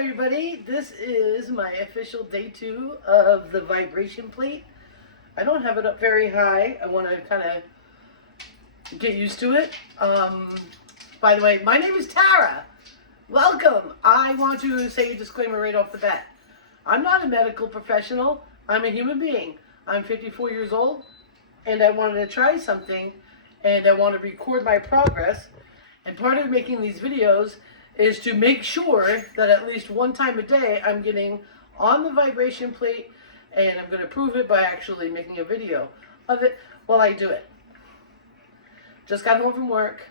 everybody, this is my official day 2 of the vibration plate. I don't have it up very high. I want to kind of get used to it. By the way, my name is Tara. Welcome. I want to say a disclaimer right off the bat. I'm not a medical professional. I'm a human being. I'm 54 years old and I wanted to try something and I want to record my progress. And part of making these videos is to make sure that at least one time a day I'm getting on the vibration plate, and I'm going to prove it by actually making a video of it while I do it. Just got home from work.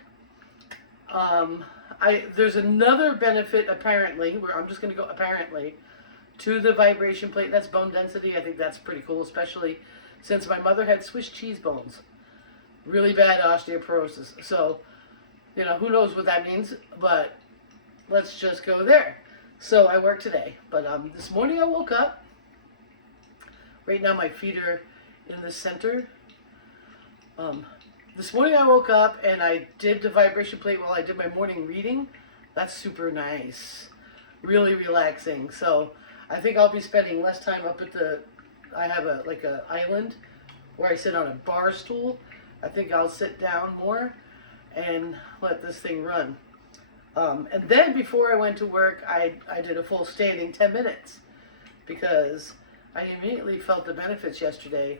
There's another benefit apparently, where I'm just going to go apparently, to the vibration plate. That's bone density. I think that's pretty cool, especially since my mother had Swiss cheese bones. Really bad osteoporosis. So, you know, who knows what that means, but let's just go there. So I work today, but this morning I woke up. Right now my feet are in the center. This morning I woke up and I did the vibration plate while I did my morning reading. That's super nice. Really relaxing. So I think I'll be spending less time up at I have a island where I sit on a bar stool. I think I'll sit down more and let this thing run. And then before I went to work, I did a full standing 10 minutes because I immediately felt the benefits yesterday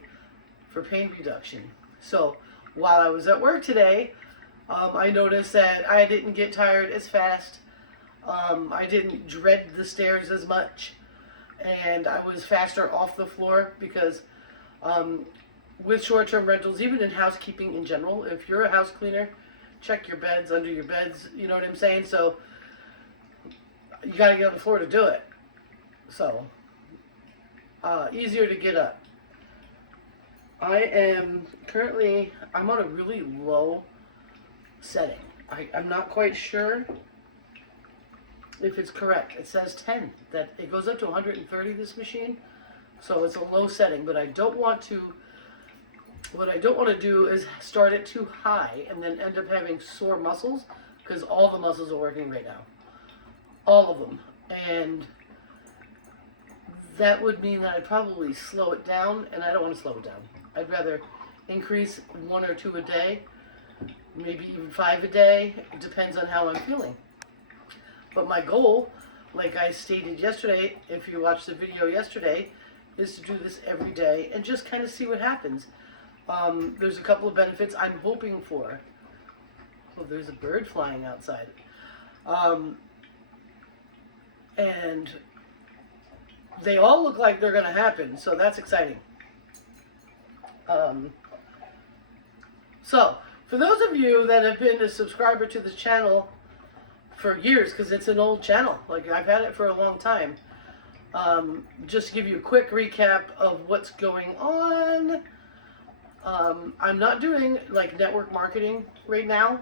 for pain reduction. So while I was at work today, I noticed that I didn't get tired as fast. I didn't dread the stairs as much, and I was faster off the floor because with short-term rentals, even in housekeeping in general, if you're a house cleaner, check your beds, under your beds, you know what I'm saying? So you got to get on the floor to do it. So easier to get up. I'm on a really low setting. I'm not quite sure if it's correct. It says 10. That it goes up to 130, this machine. So it's a low setting, but I don't want to. What I don't want to do is start it too high and then end up having sore muscles, because all the muscles are working right now. All of them. And that would mean that I'd probably slow it down, and I don't want to slow it down. I'd rather increase 1 or 2 a day, maybe even 5 a day. It depends on how I'm feeling. But my goal, like I stated yesterday, if you watched the video yesterday, is to do this every day and just kind of see what happens. There's a couple of benefits I'm hoping for. Oh, there's a bird flying outside. And they all look like they're going to happen, so that's exciting. So, for those of you that have been a subscriber to this channel for years, because it's an old channel, like I've had it for a long time, just to give you a quick recap of what's going on. I'm not doing like network marketing right now.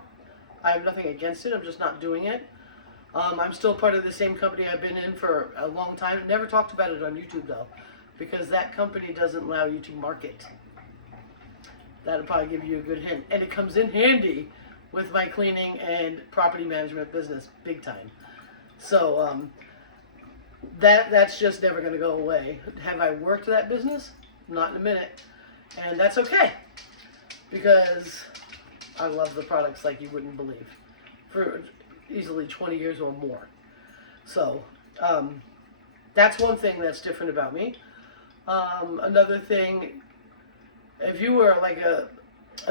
I have nothing against it. I'm just not doing it. I'm still part of the same company I've been in for a long time. Never talked about it on YouTube though, because that company doesn't allow you to market. That'll probably give you a good hint. And it comes in handy with my cleaning and property management business big time. So that's just never going to go away. Have I worked that business? Not in a minute. And that's okay, because I love the products like you wouldn't believe, for easily 20 years or more. So that's one thing that's different about me. Another thing, if you were like a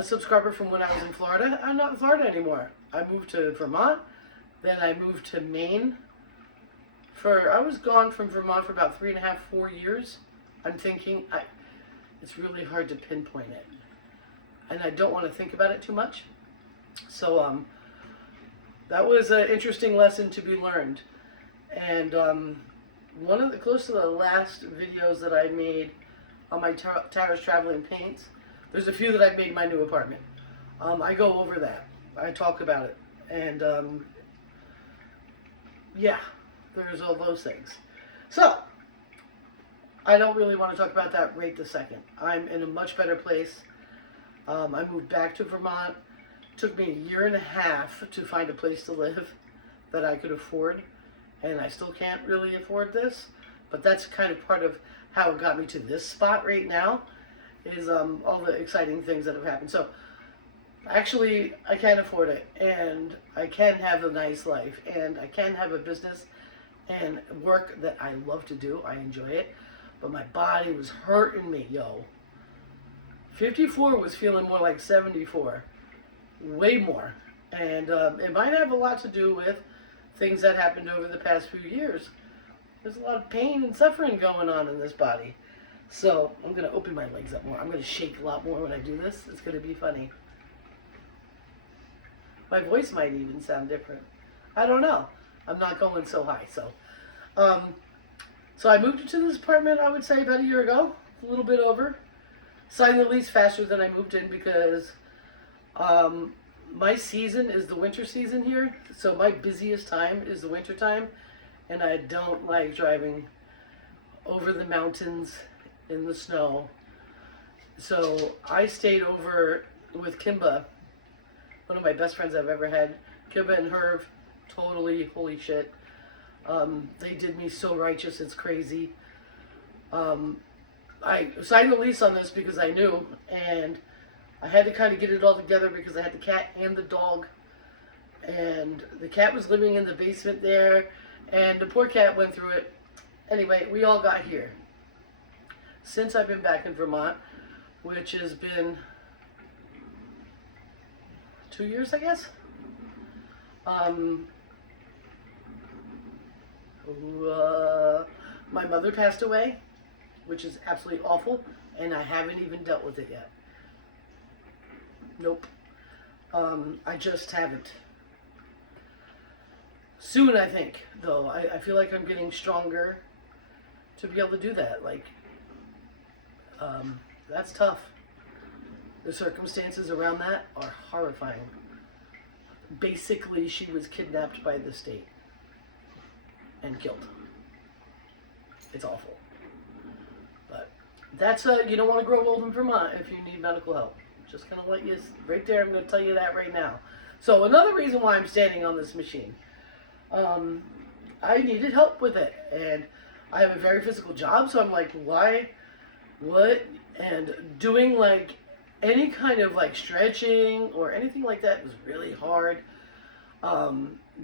subscriber from when I was in Florida, I'm not in Florida anymore. I moved to Vermont, then I moved to Maine. I was gone from Vermont for about 3.5, 4 years. I'm thinking, it's really hard to pinpoint it, and I don't want to think about it too much. So that was an interesting lesson to be learned. And one of the close to the last videos that I made on my Tara's Traveling Paints, there's a few that I've made in my new apartment. I go over that. I talk about it, and yeah, there's all those things. So I don't really want to talk about that right this second. I'm in a much better place. I moved back to Vermont. It took me 1.5 years to find a place to live that I could afford. and I still can't really afford this, but that's kind of part of how it got me to this spot right now, is all the exciting things that have happened. So actually, I can afford it, and I can have a nice life, and I can have a business and work that I love to do. I enjoy it, but my body was hurting me, yo. 54 was feeling more like 74, way more, and it might have a lot to do with things that happened over the past few years. There's a lot of pain and suffering going on in this body. So I'm going to open my legs up more. I'm going to shake a lot more when I do this. It's going to be funny. My voice might even sound different. I don't know. I'm not going so high. So I moved into this apartment, I would say, about a year ago. A little bit over. Signed the lease faster than I moved in because my season is the winter season here. So my busiest time is the winter time. And I don't like driving over the mountains in the snow. So I stayed over with Kimba, one of my best friends I've ever had. Kimba and Herv, totally, holy shit. They did me so righteous, it's crazy. I signed the lease on this because I knew, and I had to kind of get it all together because I had the cat and the dog. And the cat was living in the basement there, and the poor cat went through it. Anyway, we all got here. Since I've been back in Vermont, which has been 2 years, I guess. My mother passed away, which is absolutely awful, and I haven't even dealt with it yet. Nope. I just haven't. Soon, I think, though. I feel like I'm getting stronger to be able to do that. Like, that's tough. The circumstances around that are horrifying. Basically, she was kidnapped by the state and killed. It's awful. But that's, you don't want to grow old in Vermont if you need medical help. Just going to let you, right there, I'm going to tell you that right now. So another reason why I'm standing on this machine, I needed help with it. And I have a very physical job, so I'm like, why, what? And doing like any kind of like stretching or anything like that was really hard.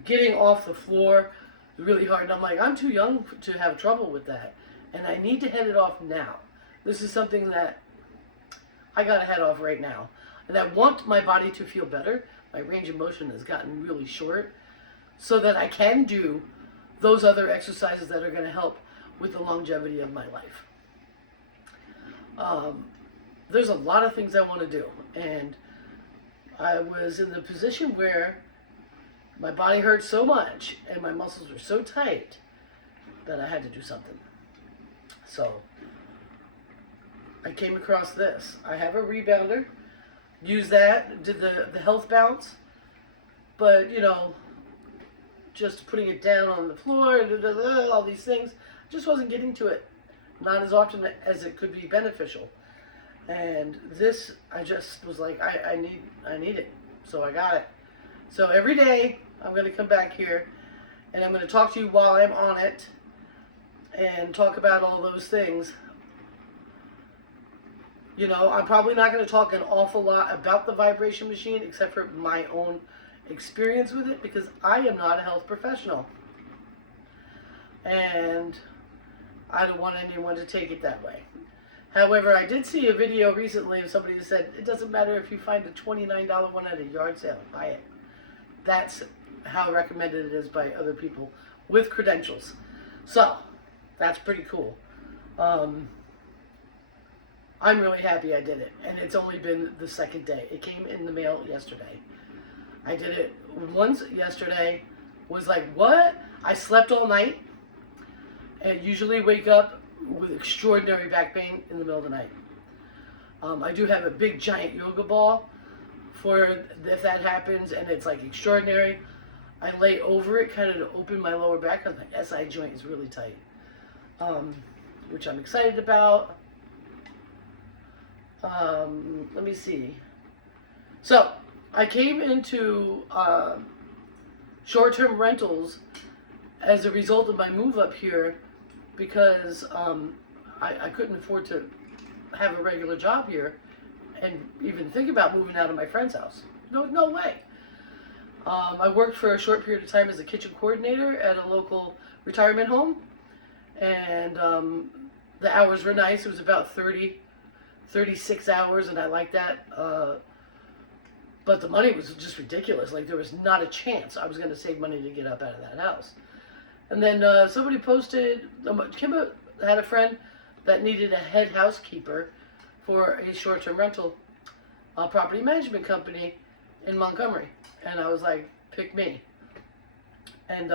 Getting off the floor was really hard. And I'm like, I'm too young to have trouble with that. And I need to head it off now. This is something that I got to head off right now. And I want my body to feel better. My range of motion has gotten really short so that I can do those other exercises that are going to help with the longevity of my life. There's a lot of things I want to do, and I was in the position where my body hurt so much and my muscles were so tight that I had to do something. So I came across this. I have a rebounder, use that, did the health bounce, but you know, just putting it down on the floor, all these things, just wasn't getting to it. Not as often as it could be beneficial. And this, I just was like, I need it. So I got it. So every day, I'm going to come back here, and I'm going to talk to you while I'm on it, and talk about all those things. You know, I'm probably not going to talk an awful lot about the vibration machine, except for my own experience with it, because I am not a health professional. And I don't want anyone to take it that way. However, I did see a video recently of somebody who said, it doesn't matter if you find a $29 one at a yard sale, buy it. That's how recommended it is by other people with credentials. So, that's pretty cool. I'm really happy I did it. And it's only been the second day. It came in the mail yesterday. I did it once yesterday. Was like, what? I slept all night. And usually wake up with extraordinary back pain in the middle of the night. I do have a big giant yoga ball for if that happens, and it's like extraordinary. I lay over it kind of to open my lower back because my SI joint is really tight, which I'm excited about. Let me see. So I came into short-term rentals as a result of my move up here, because I couldn't afford to have a regular job here and even think about moving out of my friend's house. No way. I worked for a short period of time as a kitchen coordinator at a local retirement home, and the hours were nice. It was about 36 hours, and I liked that. But the money was just ridiculous. Like, there was not a chance I was going to save money to get up out of that house. And then somebody posted, Kimba had a friend that needed a head housekeeper for a short-term rental property management company in Montgomery. And I was like, pick me. And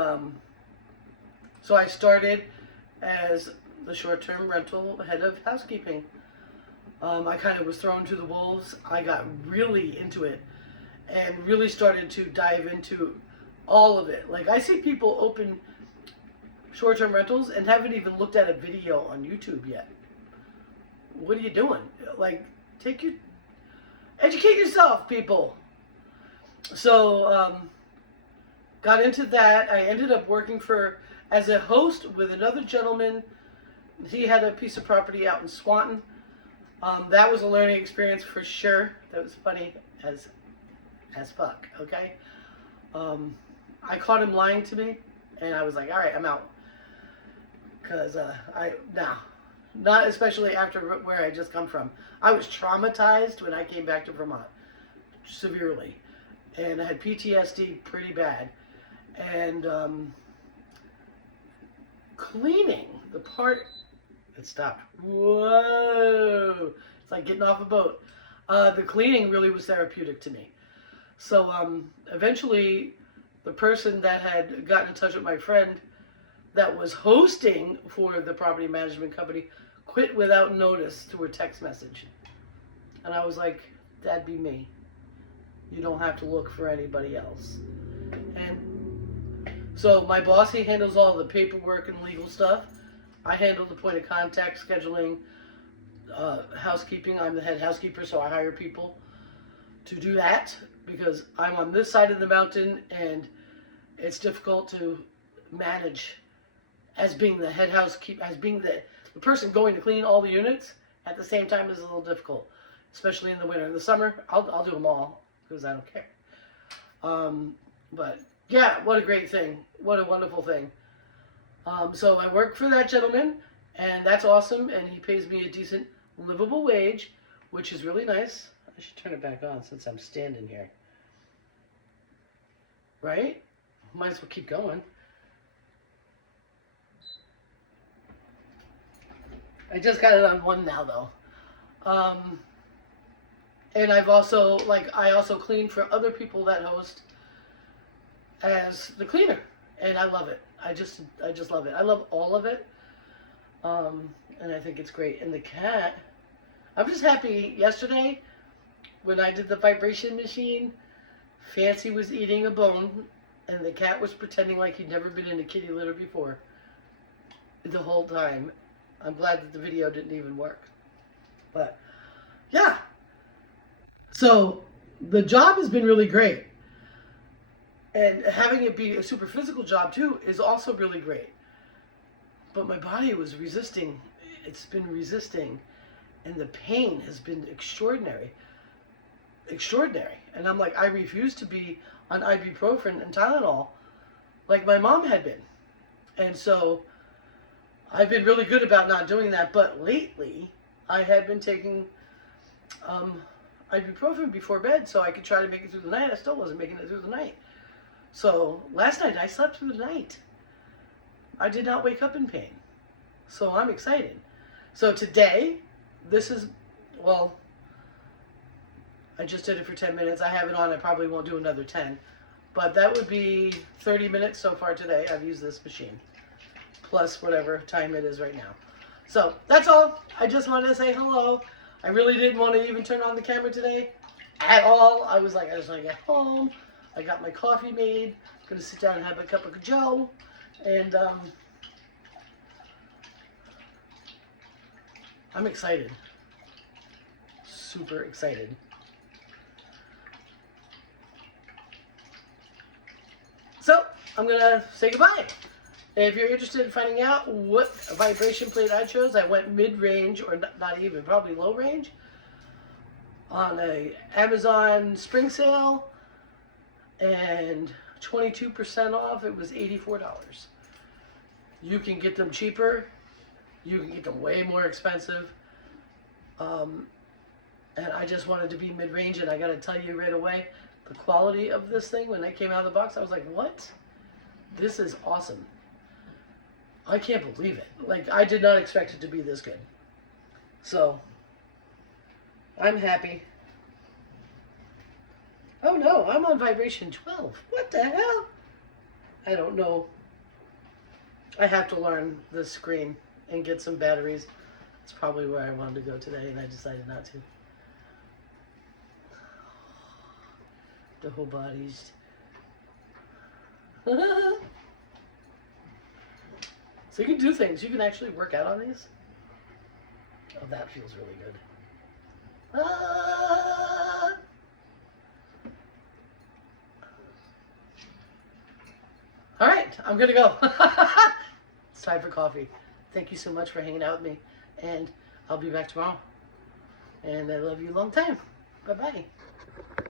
so I started as the short-term rental head of housekeeping. I kind of was thrown to the wolves. I got really into it and really started to dive into all of it. Like, I see people open short-term rentals and haven't even looked at a video on YouTube yet. What are you doing? Like, educate yourself, people. So, got into that. I ended up working as a host with another gentleman. He had a piece of property out in Swanton. That was a learning experience for sure. That was funny as fuck, okay? I caught him lying to me, and I was like, all right, I'm out. Because not especially after where I just come from. I was traumatized when I came back to Vermont, severely. And I had PTSD pretty bad. And cleaning, the part, it stopped. Whoa! It's like getting off a boat. The cleaning really was therapeutic to me. So eventually, the person that had gotten in touch with my friend that was hosting for the property management company quit without notice through a text message. And I was like, that'd be me. You don't have to look for anybody else. And so my boss, he handles all the paperwork and legal stuff. I handle the point of contact, scheduling, housekeeping. I'm the head housekeeper, so I hire people to do that because I'm on this side of the mountain and it's difficult to manage as being the head housekeeper, as being the person going to clean all the units at the same time is a little difficult, especially in the winter. In the summer, I'll do them all because I don't care. But yeah, what a great thing. What a wonderful thing. So I work for that gentleman, and that's awesome, and he pays me a decent, livable wage, which is really nice. I should turn it back on since I'm standing here. Right? Might as well keep going. I just got it on one now, though. And I also clean for other people that host as the cleaner, and I love it. I just love it. I love all of it, and I think it's great. And the cat, I'm just happy. Yesterday, when I did the vibration machine, Fancy was eating a bone, and the cat was pretending like he'd never been in a kitty litter before the whole time. I'm glad that the video didn't even work. But, yeah. So, the job has been really great. And having it be a super physical job, too, is also really great. But my body was resisting. It's been resisting. And the pain has been extraordinary. Extraordinary. And I'm like, I refuse to be on ibuprofen and Tylenol like my mom had been. And so I've been really good about not doing that, but lately I had been taking ibuprofen before bed so I could try to make it through the night. I still wasn't making it through the night. So last night I slept through the night. I did not wake up in pain. So I'm excited. So today, this is, well, I just did it for 10 minutes. I have it on. I probably won't do another 10. But that would be 30 minutes so far today. I've used this machine. Plus whatever time it is right now. So that's all. I just wanted to say hello. I really didn't want to even turn on the camera today at all. I was like, I just want to get home. I got my coffee made. I'm going to sit down and have a cup of Joe. And I'm excited. Super excited. So I'm going to say goodbye. If you're interested in finding out what vibration plate I chose, I went mid-range, or not even, probably low range, on a Amazon spring sale, and 22% off. It was $84. You can get them cheaper. You can get them way more expensive. And I just wanted to be mid-range, and I got to tell you right away, the quality of this thing, when it came out of the box, I was like, what? This is awesome. I can't believe it. Like, I did not expect it to be this good. So, I'm happy. Oh no, I'm on vibration 12. What the hell? I don't know. I have to learn this screen and get some batteries. It's probably where I wanted to go today, and I decided not to. The whole body's... So you can do things. You can actually work out on these. Oh, that feels really good. All right, I'm gonna go. It's time for coffee. Thank you so much for hanging out with me, and I'll be back tomorrow. And I love you a long time. Bye-bye.